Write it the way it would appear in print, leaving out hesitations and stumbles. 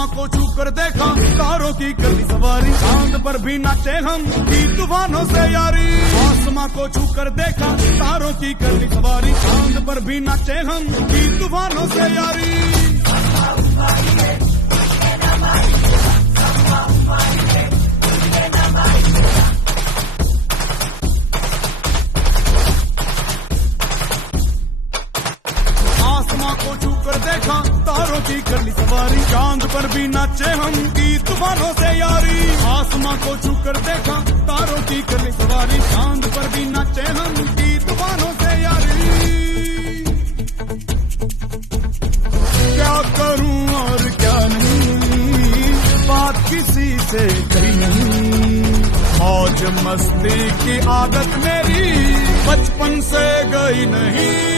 आसमां को छू कर देखा तारों की करनी सवारी, चांद पर भी नाचे हम की तूफानों से यारी। आसमां को छू कर देखा तारों की करनी सवारी, चांद पर भी नाचे हम की तूफानों से यारी। आसमां को छू कर देखा तारों की करनी सवारी, चांद पर भी नाचे हम की तूफानों से यारी। आसमां को छू कर देखा तारों की करनी सवारी, चांद पर भी नाचे हम की तूफानों से यारी। क्या करूं और क्या नहीं, बात किसी से कही नहीं। मौज मस्ती की आदत मेरी बचपन से गई नहीं।